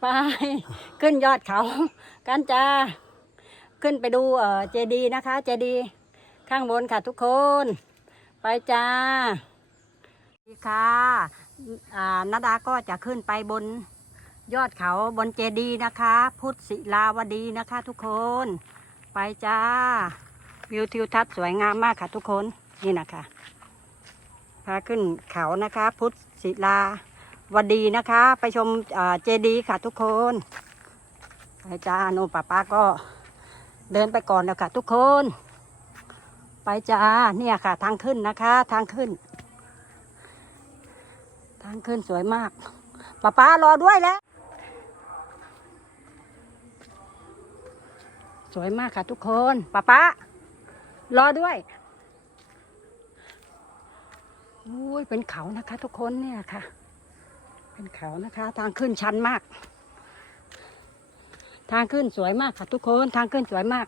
ไป ขึ้นยอดเขากันจ้าขึ้นไปดูเออเจดีนะคะ เจดีข้างบนค่ะทุกคน ไปจ้าดีค่ะอ่านาดาก็จะขึ้นไปบนยอดเขาบนเจดีนะคะ พุทธศิลาวดีนะคะ ทุกคน ไปจ้าวิวทิวทัศน์สวยงามมากค่ะทุกคนนี่นะคะพาขึ้นเขานะคะ พุทธศิลา วดีนะคะ ไปชมเจดีค่ะทุกคนไปจ้าโนป้าป้าก็เดินไปก่อนแล้วค่ะ ทุกคน ไปจ้าเนี่ยค่ะ ทางขึ้นนะคะ ทางขึ้น ทางขึ้นสวยมากป้าป้ารอด้วยแล้ว สวยมากค่ะทุกคนป้าป้ารอด้วยโอ้ยเป็นเขานะคะ ทุกคนเนี่ยค่ะ เป็นเขานะคะ ทางขึ้นชันมาก ทางขึ้นสวยมากค่ะทุกคนทางขึ้นสวยมาก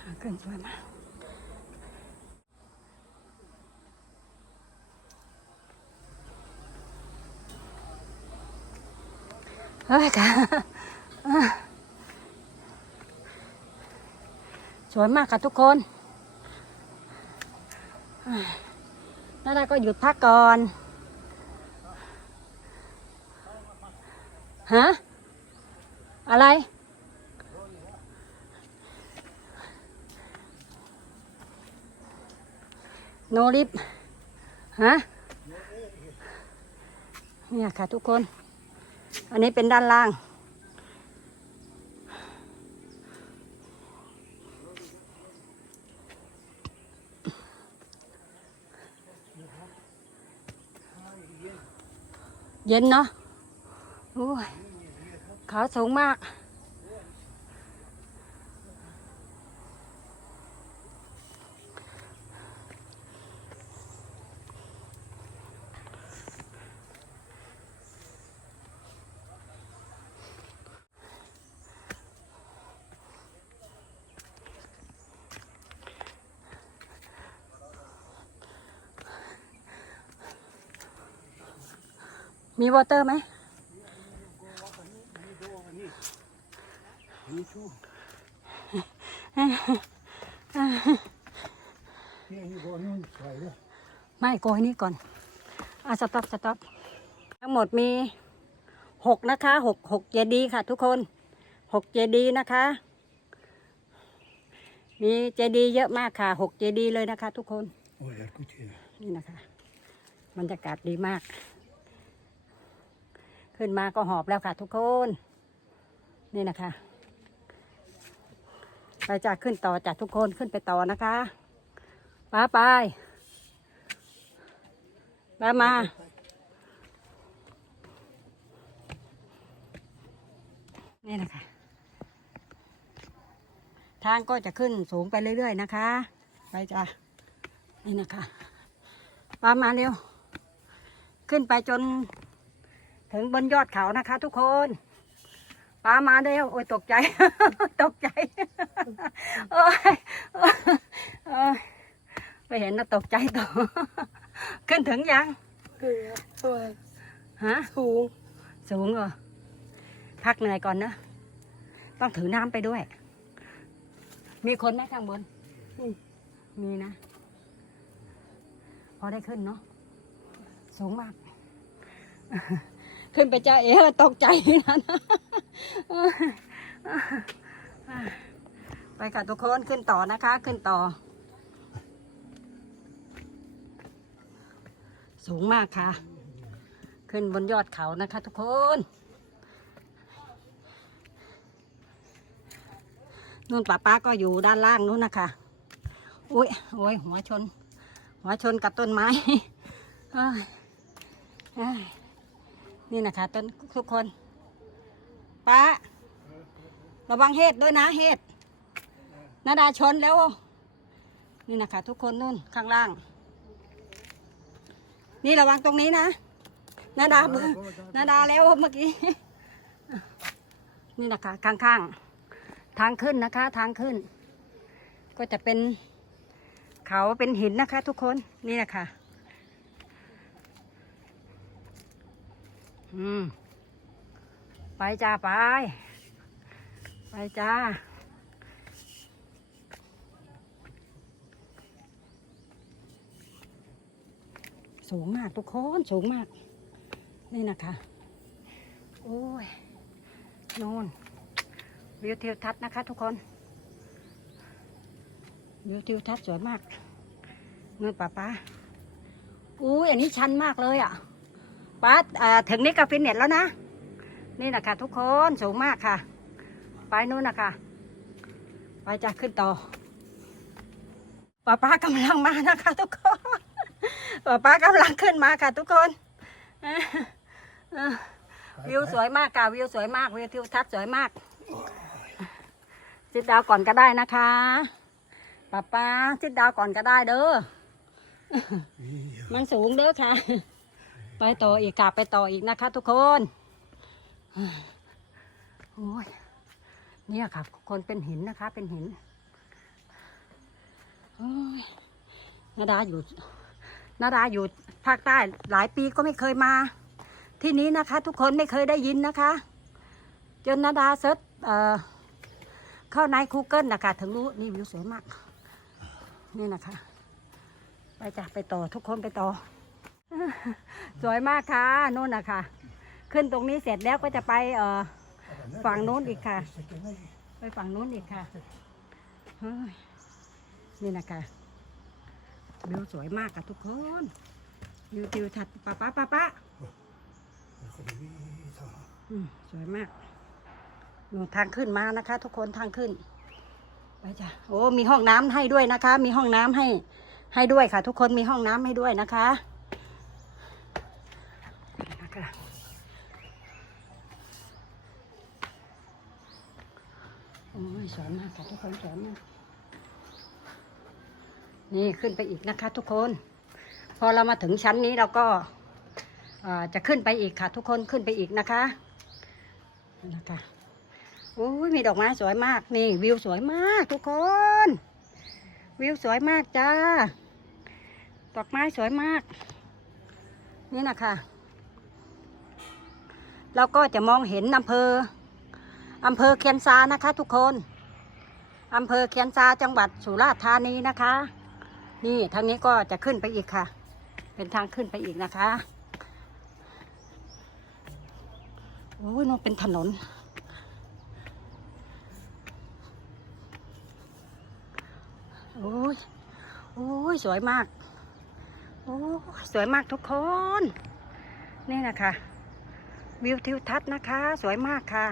ทางขึ้นสวยมากเฮ้ยค่ะ สวยมากค่ะทุกคนอ่าแล้วเราก็หยุดพักก่อน ฮะ อะไร โนริปฮะ เนี่ยค่ะทุกคน อันนี้เป็นด้านล่าง เย็นเนาะโอ้ยขาสูงมาก มีวอเตอร์ไหมนี่อยู่บนนู้นใส่เลยไม่โกยนี่ก่อนอะสต็อปสต็อปทั้งหมดมีหกนะคะหกหกเจดีย์ค่ะ ทุกคนหกเจดีย์นะคะ มีเจดีย์เยอะมากค่ะหกเจดีย์เลยนะคะ ทุกคนโอ้ยกูเชื่อนี่นะคะ บรรยากาศดีมาก ขึ้นมาก็หอบแล้วค่ะทุกคน นี่นะคะ ไปจากขึ้นต่อจากทุกคนขึ้นไปต่อนะคะป้าไปป้ามานี่นะคะ ทางก็จะขึ้นสูงไปเรื่อย ๆ นะคะ ไปจ้ะนี่นะคะปามาเร็ว ขึ้นไปจน ถึงบนยอดเขานะคะ ทุกคนปามาเร็วโอ้ยตกใจ ตกใจโอ้ยโอ้ยไปเห็นนะตกใจต่อขึ้นถึงยังเกลือสวยฮะสูงสูงเหรอพักเหนื่อยก่อนนะ ต้องถือน้ำไปด้วย มีคนไหมข้างบน มีนะ พอได้ขึ้นเนาะสูงมาก ขึ้นไปจ้าเอ๋ตกใจนะไปค่ะทุกคนขึ้นต่อนะคะ ขึ้นต่อ สูงมากค่ะ ขึ้นบนยอดเขานะคะ ทุกคนนู่นป้าป้าก็อยู่ด้านล่างนู้นนะคะอุ้ยโอ้ยหัวชน หัวชนกับต้นไม้เอ้ยเอ้ย นี่นะคะต้นทุกคนป้าระวังเห็ดด้วยนะเห็ดนาดาชนแล้ว นี่นะคะ ทุกคนนู่นข้างล่าง นี่ระวังตรงนี้นะนาดาเบอร์นาดาแล้วเมื่อกี้ นี่นะคะข้างๆทางขึ้นนะคะ ทางขึ้น ก็จะเป็นเขาเป็นหินนะคะ ทุกคนนี่นะคะ อืม ไปจ้าไป ไปจ้า สูงมากทุกคนสูงมาก นี่นะคะ โอ้ยโน่นวิวทิวทัศน์นะคะทุกคนวิวทิวทัศน์สวยมากเงินป้าป้าอุ้ยอันนี้ชันมากเลยอะ ป้าถึงนี่กับฟิตเนสแล้วนะ นี่นะคะทุกคนสูงมากค่ะ ไปนู่นนะคะไปจะขึ้นต่อป้าป้ากำลังมานะคะ ทุกคนป้าป้ากำลังขึ้นมาค่ะ ทุกคนวิวสวยมากค่ะวิวสวยมากวิวทิวทัศน์สวยมากจิดดาวก่อนก็ได้นะคะป้าป้าจิดดาวก่อนก็ได้เด้อมันสูงเด้อค่ะ ไปต่ออีกกลับไปต่ออีกนะคะ ทุกคนโอ้ยเนี่ยค่ะคนเป็นหินนะคะ เป็นหินโอ้ยนาดาอยู่นาดาอยู่ภาคใต้หลายปีก็ไม่เคยมา ที่นี้นะคะ ทุกคนไม่เคยได้ยินนะคะ จนนาดาเซิร์ชเอ่อเข้าใน Google นะคะถึงรู้นี่วิวสวยมาก นี่นะคะ ไปจ้ะไปต่อทุกคนไปต่อ สวยมากค่ะนู่นนะคะขึ้นตรงนี้เสร็จแล้วก็จะไปเออฝั่งโน้นอีกค่ะ ไปฝั่งโน้นอีกค่ะนี่นะคะวิวสวยมากค่ะทุกคนวิวทิวทัศน์ป้าป้าป้าป้าสวยมากทางขึ้นมานะคะ ทุกคนทางขึ้นไปจ้ะโอ้มีห้องน้ำให้ด้วยนะคะ มีห้องน้ำให้ให้ด้วยค่ะ ทุกคนมีห้องน้ำให้ด้วยนะคะ โอ้ยสวยมากค่ะทุกคนสวยมากนี่ขึ้นไปอีกนะคะ ทุกคน พอเรามาถึงชั้นนี้เราก็จะขึ้นไปอีกค่ะ ทุกคนขึ้นไปอีกนะคะนี่นะคะโอ้ยมีดอกไม้สวยมากนี่ วิวสวยมากทุกคน วิวสวยมากจ้าดอกไม้สวยมาก นี่นะคะเราก็จะมองเห็นอำเภอ อำเภอเคียนซานะคะ ทุกคนอำเภอเคียนซาจังหวัดสุราษฎร์ธานีนะคะ นี่ทางนี้ก็จะขึ้นไปอีกค่ะ เป็นทางขึ้นไปอีกนะคะโอ้ยนู่นเป็นถนน โอ้ยโอ้ยสวยมากโอ้ยสวยมากทุกคน นี่นะคะ วิวทิวทัศน์นะคะ สวยมากค่ะ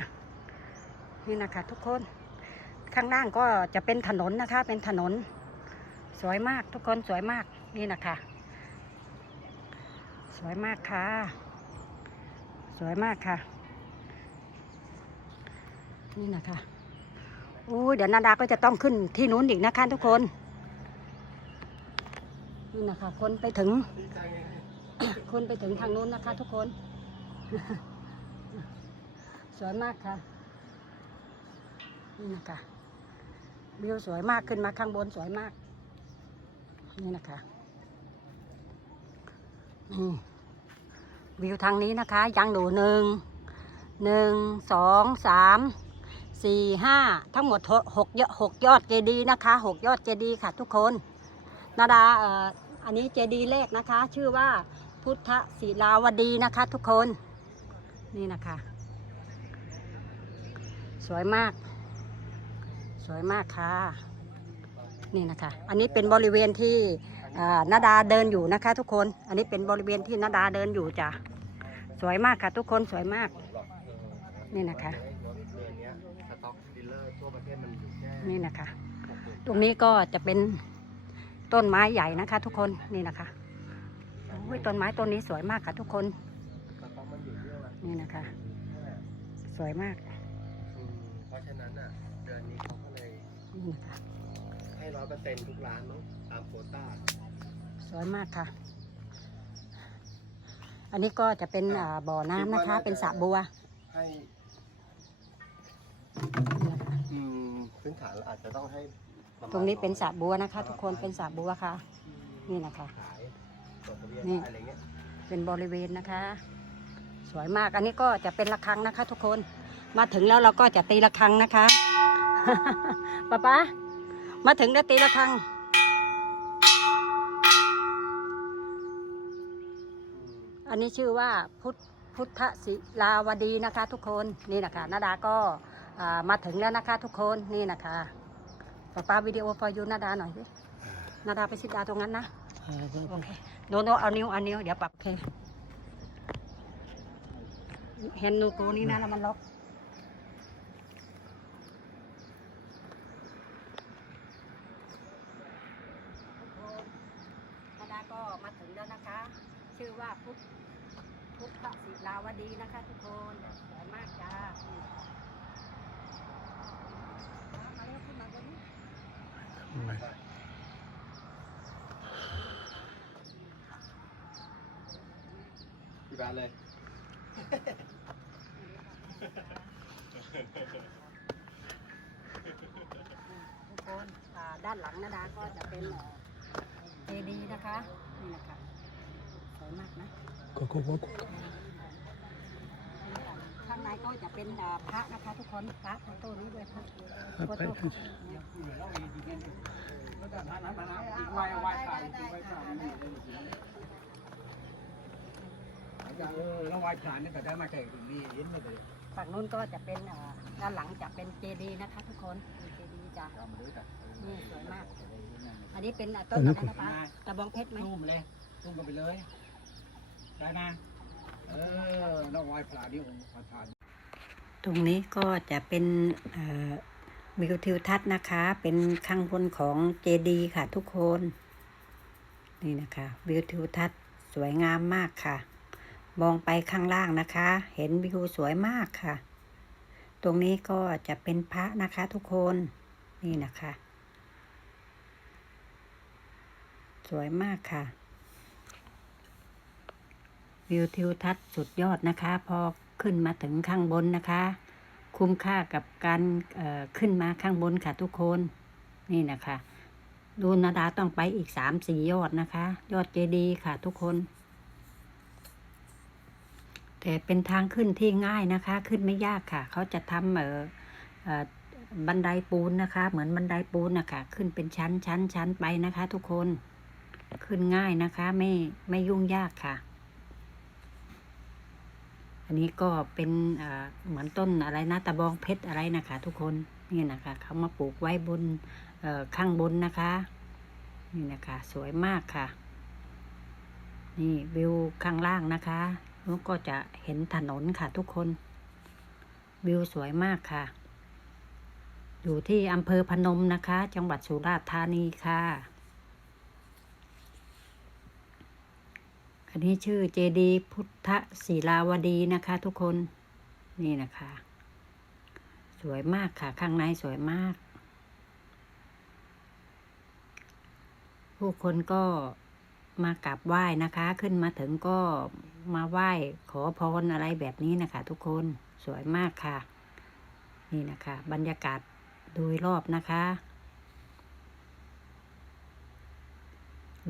นี่นะคะทุกคนข้างล่างก็จะเป็นถนนนะคะ เป็นถนน สวยมากทุกคนสวยมากนี่นะคะ สวยมากค่ะ สวยมากค่ะ นี่นะคะอู้เดี๋ยวนาดาก็จะต้องขึ้นที่นู้นอีกนะคะทุกคนนี่นะคะ คนไปถึง คนไปถึงทางนู้นนะคะ ทุกคน สวยมากค่ะ นี่นะคะวิวสวยมากขึ้นมาข้างบนสวยมาก นี่นะคะนี่วิวทางนี้นะคะ ยังดูหนึ่งหนึ่งสองสามสี่ห้าทั้งหมดหกหกยอดหกยอดเจดีย์นะคะหกยอดเจดีย์ค่ะทุกคนนาดาเอ่ออันนี้เจดีย์เลขนะคะ ชื่อว่าพุทธศิลาวดีนะคะ ทุกคนนี่นะคะ สวยมาก สวยมากค่ะ นี่นะคะ อันนี้เป็นบริเวณที่นาดาเดินอยู่นะคะ ทุกคน อันนี้เป็นบริเวณที่นาดาเดินอยู่จ้ะ สวยมากค่ะ ทุกคนสวยมาก นี่นะคะ นี่นะคะ ตรงนี้ก็จะเป็นต้นไม้ใหญ่นะคะ ทุกคน นี่นะคะโอ้ยต้นไม้ต้นนี้สวยมากค่ะ ทุกคน นี่นะคะ สวยมากเพราะฉะนั้นอะเดือนนี้ก็ นี่นะคะให้ร้อยเปอร์เซ็นต์ทุกร้านเนาะตามโควต้าสวยมากค่ะ อันนี้ก็จะเป็นอ่าบ่อน้ำนะคะ เป็นสระบัวให้นี่นะคะอืมพื้นฐานเราอาจจะต้องให้ประมาณตรงนี้เป็นสสอระบัวนะคะ ทุกคนเป็นสระบัวค่ะ นี่นะคะ ขายจดทะเบียนนี่อะไรเงี้ยเป็นบริเวณนะคะ สวยมากอันนี้ก็จะเป็นระฆังนะคะ ทุกคนมาถึงแล้วเราก็จะตีระฆังนะคะ ป๊าป๊ามาถึงแล้ตีระฆังอันนี้ชื่อว่าพุทธพุทธศิลาวดีนะคะทุกคนนี่นะคะนาดาก็ามาถึงแล้วนะคะทุกคนนี่นะคะป๊าป๊าวิดีโอพอยูนาดาหน่อยสินาดาไปสิดาตรงนั้นนะโอเคโนโนเอานิ้วเอานิ้วเดี๋ยวปรับโอเคเห็นนูตัวนี้นะแล้วมันล็อกนาดาก็มาถึงแล้วนะคะ ชื่อ ว่าพุทธพุทธศิลาวดีนะคะ ทุกคนสวยมากจ้านี่มาเร็วขึ้นมาบนนี้ที่บ้านเลยทุกคนอ่าด้านหลังนาดาก็จะเป็นเจดีย์นะคะ นี่นะคะสวย มากนะก็ก็ก็ข้างในก็จะเป็นอ่าพระนะคะทุกคนพระโฟโต้นี้ด้วยพระโฟไปโต้ไปเออแล้ววายผ่านนี่ก็ได้มาจากตรงนี้เห็นไหมเลยฝั่งนู้นก็จะเป็นอ่าด้านหลังจะเป็นเจดีย์นะคะ ทุกคนเป็นเจดีย์จ้ะนี่สวยมาก อันนี้เป็นอ่าต้นอะไรนะคะกระบองเพชรไหมตุ้มเลยตุ้มกันไปเลย ได้นะเออแล้ววายผ่านนี่องค์ประธานตรงนี้ก็จะเป็นวิวทิวทัศน์นะคะ เป็นข้างบนของเจดีย์ค่ะทุกคน นี่นะคะวิวทิวทัศน์สวยงามมากค่ะ มองไปข้างล่างนะคะ เห็นวิวสวยมากค่ะ ตรงนี้ก็จะเป็นพระนะคะทุกคนนี่นะคะ สวยมากค่ะ วิวทิวทัศน์สุดยอดนะคะ พอขึ้นมาถึงข้างบนนะคะ คุ้มค่ากับการขึ้นมาข้างบนค่ะทุกคนนี่นะคะดูนาดาต้องไปอีกสามสี่ยอดนะคะ ยอดเจดีค่ะทุกคน แต่เป็นทางขึ้นที่ง่ายนะคะ ขึ้นไม่ยากค่ะ เขาจะทำเออบันไดปูนนะคะ เหมือนบันไดปูนนะคะขึ้นเป็นชั้นชั้นชั้นไปนะคะ ทุกคนขึ้นง่ายนะคะ ไม่ไม่ยุ่งยากค่ะ อันนี้ก็เป็นเหมือนต้นอะไรนะตะบองเพชรอะไรนะคะ ทุกคนนี่นะคะเขามาปลูกไว้บนข้างบนนะคะ นี่นะคะ สวยมากค่ะ นี่วิวข้างล่างนะคะแล้วก็จะเห็นถนนค่ะทุกคน วิวสวยมากค่ะ อยู่ที่อำเภอพนมนะคะ จังหวัดสุราษฎร์ธานีค่ะ อันนี้ชื่อเจดีพุทธศิลาวดีนะคะทุกคนนี่นะคะ สวยมากค่ะ ข้างในสวยมาก ผู้คนก็มากราบไหว้นะคะ ขึ้นมาถึงก็มาไหว้ขอพรอะไรแบบนี้นะคะ ทุกคนสวยมากค่ะ นี่นะคะ บรรยากาศโดยรอบนะคะ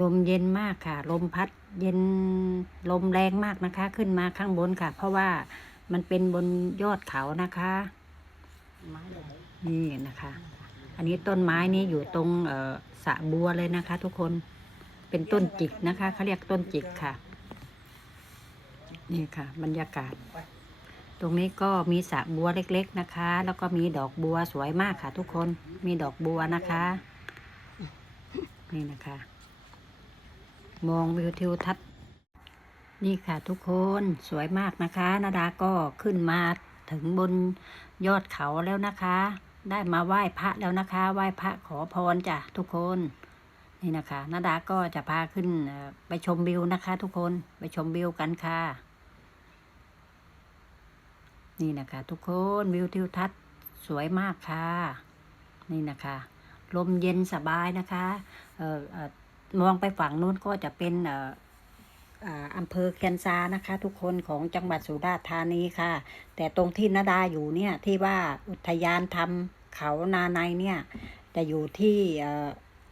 ลมเย็นมากค่ะ ลมพัดเย็นลมแรงมากนะคะ ขึ้นมาข้างบนค่ะ เพราะว่ามันเป็นบนยอดเขานะคะนี่นะคะ อันนี้ต้นไม้นี้อยู่ตรงเสระบัวเลยนะคะ ทุกคนเป็นต้นจิกนะคะเขาเรียกต้นจิกค่ะ นี่ค่ะ บรรยากาศ ตรงนี้ก็มีสระบัวเล็ก ๆนะคะ แล้วก็มีดอกบัวสวยมากค่ะ ทุกคนมีดอกบัวนะคะ นี่นะคะ มองวิวทิวทัศน์ นี่ค่ะทุกคนสวยมากนะคะ นาดาก็ขึ้นมาถึงบนยอดเขาแล้วนะคะ ได้มาไหว้พระแล้วนะคะ ไหว้พระขอพรจ้ะทุกคนนี่นะคะนาดาก็จะพาขึ้นไปชมวิวนะคะ ทุกคนไปชมวิวกันค่ะ นี่นะคะ ทุกคนวิวทิวทัศน์สวยมากค่ะ นี่นะคะ ลมเย็นสบายนะคะเอ่อเอ่อ มองไปฝั่งนู้นก็จะเป็นเอ่ออ่าอำเภอแคนซานะคะ ทุกคนของจังหวัดสุราษฎร์ธานีค่ะ แต่ตรงที่นาดาอยู่เนี่ยที่ว่าอุทยานทำเขานาในเนี่ยจะอยู่ที่อ่อ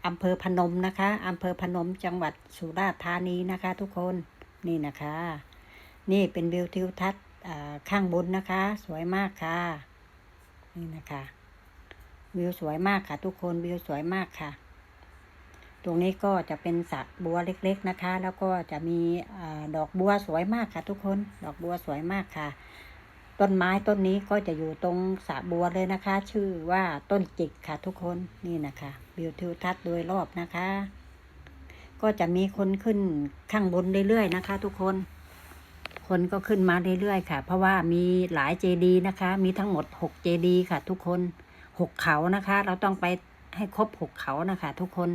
อำเภอพนมนะคะอำเภอพนมจังหวัดสุราษฎร์ธานีนะคะ ทุกคนนี่นะคะ นี่เป็นวิวทิวทัศน์ข้างบนนะคะ สวยมากค่ะ นี่นะคะ วิวสวยมากค่ะ ทุกคนวิวสวยมากค่ะ ตรงนี้ก็จะเป็นสระบัวเล็กๆนะคะ แล้วก็จะมีอดอกบัวสวยมากค่ะทุกคน ดอกบัวสวยมากค่ะ ต้นไม้ต้นนี้ก็จะอยู่ตรงสระบัวเลยนะคะ ชื่อว่าต้นจิกค่ะทุกคน นี่นะคะวิวทิวทัศน์โดยรอบนะคะ ก็จะมีคนขึ้นข้างบนเรื่อยๆนะคะ ทุกคน คนก็ขึ้นมาเรื่อยๆค่ะ เพราะว่ามีหลายเจดีนะคะ มีทั้งหมดหกเจดีค่ะ ทุกคนหกเขานะคะ เราต้องไปให้ครบหกเขานะคะ ทุกคน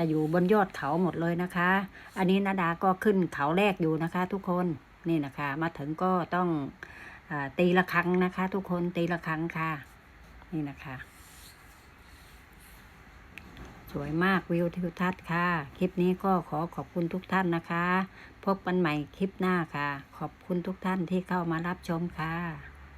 จะอยู่บนยอดเขาหมดเลยนะคะ อันนี้นาดาก็ขึ้นเขาแรกอยู่นะคะ ทุกคนนี่นะคะ มาถึงก็ต้องอตีละครั้งนะคะ ทุกคนตีละครั้งค่ะ นี่นะคะ สวยมากวิวทิวทัศน์ค่ะ คลิปนี้ก็ขอขอบคุณทุกท่านนะคะ พบกันใหม่คลิปหน้าค่ะ ขอบคุณทุกท่านที่เข้ามารับชมค่ะ